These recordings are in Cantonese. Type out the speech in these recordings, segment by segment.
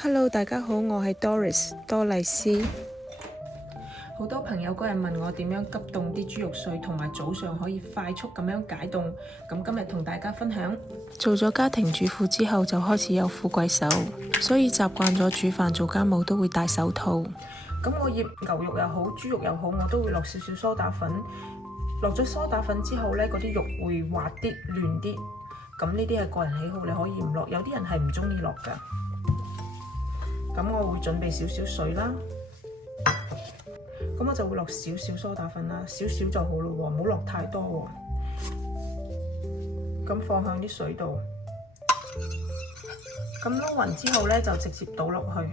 Hello，大家好，我係 Doris 多麗絲。好多朋友嗰日問我點樣急凍啲豬肉碎，同埋早上可以快速咁樣解凍。咁今日同大家分享，做咗家庭主婦之後就開始有富貴手，所以習慣咗煮飯做家務都會戴手套。咁我醃牛肉又好，豬肉又好，我都會落少少梳打粉。落咗梳打粉之後呢，嗰啲肉會滑啲、嫩啲。咁呢啲係個人喜好，你可以唔落，有啲人係唔中意落㗎。咁我會準備少少水啦，咁我就會落少少梳打粉啦，少少就好咯喎，唔好落太多喎。咁放響啲水度，咁撈勻之後呢，就直接倒落去。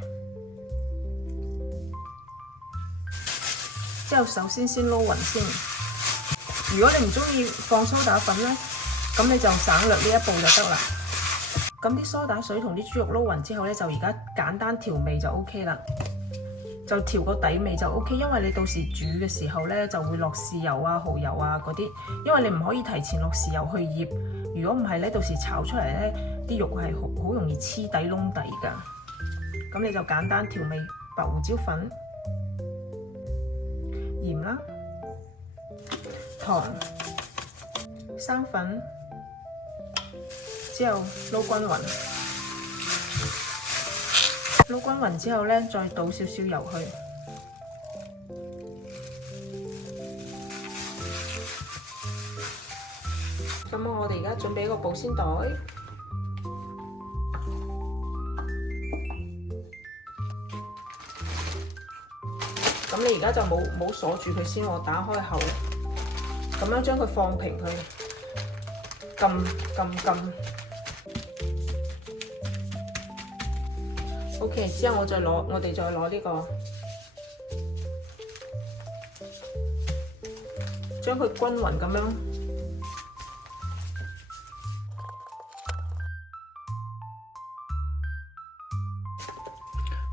之後首先撈勻先。如果你唔中意放梳打粉呢，咁你就省略呢一步就得啦。咁啲梳打水同啲豬肉撈勻之後呢，就而家簡單調味就 OK 啦，就調個底味就 OK。因為你到時煮嘅時候呢，就會落豉油啊、蠔油啊嗰啲，因為你唔可以提前落豉油去醃。如果唔係呢，到時炒出嚟呢，啲肉係好容易黐底窿底㗎。咁你就簡單調味，白胡椒粉、鹽啦、糖、生粉。之後撈均勻，撈均勻之後呢，再倒少少油去。咁我哋而家準備一個保鮮袋。咁你而家就冇鎖住佢先，我打開口，咁樣將佢放平佢，撳。OK， 之後我哋再攞呢個，將佢均勻咁樣。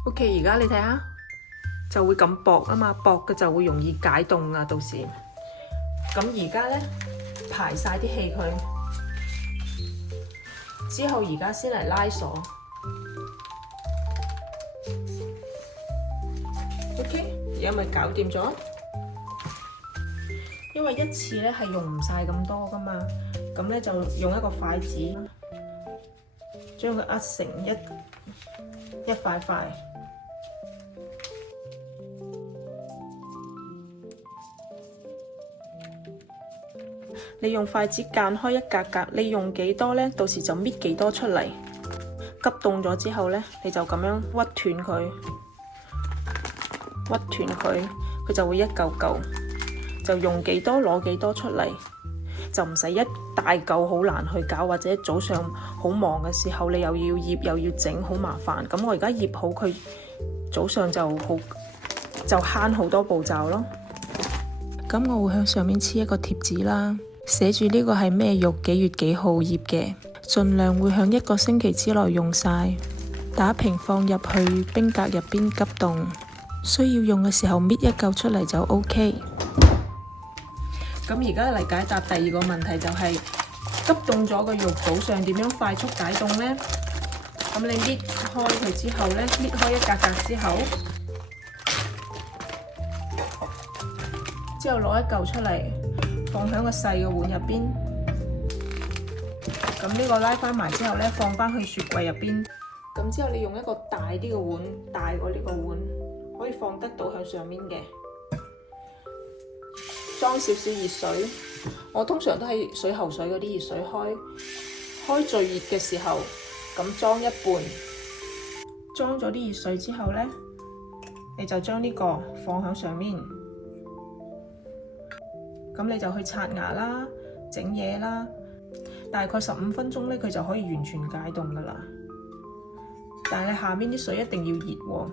OK， 而家你睇下，就會咁薄啊嘛，薄嘅就會容易解凍啊，到時。咁而家呢，排晒啲氣佢，之後而家先嚟拉鎖。OK， 而家咪搞掂咗。因為一次咧係用唔晒咁多噶嘛，咁咧就用一個筷子將佢扼成一塊塊。你用筷子間開一格格，你用幾多咧？到時就搣幾多出嚟。急凍咗之後咧，你就咁樣屈斷佢。屈斷佢，佢就會一嚿嚿，就用幾多攞幾多出嚟，就唔使一大嚿好難去搞，或者早上好忙嘅時候你又要醃又要整，好麻煩。咁我而家醃好佢，早上就慳好多步驟咯。咁我會向上面黐一個貼紙啦，寫住呢個係咩肉，幾月幾號醃嘅，盡量會響1個星期之內用晒，打平放入去冰格入邊急凍。需要用嘅時候搣一嚿出嚟就 OK。咁而家嚟解答第二個問題，就係急凍咗嘅肉早上點樣快速解凍呢？咁你搣開佢之後呢，搣開一格格之後攞一嚿出嚟，放喺個細嘅碗入邊。咁呢個拉翻埋之後呢，放翻去雪櫃入邊。咁之後你用一個大啲嘅碗，大過呢個碗。可以放得到向上面嘅，裝少少熱水。我通常都係水喉水嗰啲熱水開最熱嘅時候，咁裝一半。裝咗啲熱水之後呢，你就將呢個放喺上面。咁你就去刷牙啦、整嘢啦，大概15分鐘呢，佢就可以完全解凍噶啦。但係你下面啲水一定要熱喎。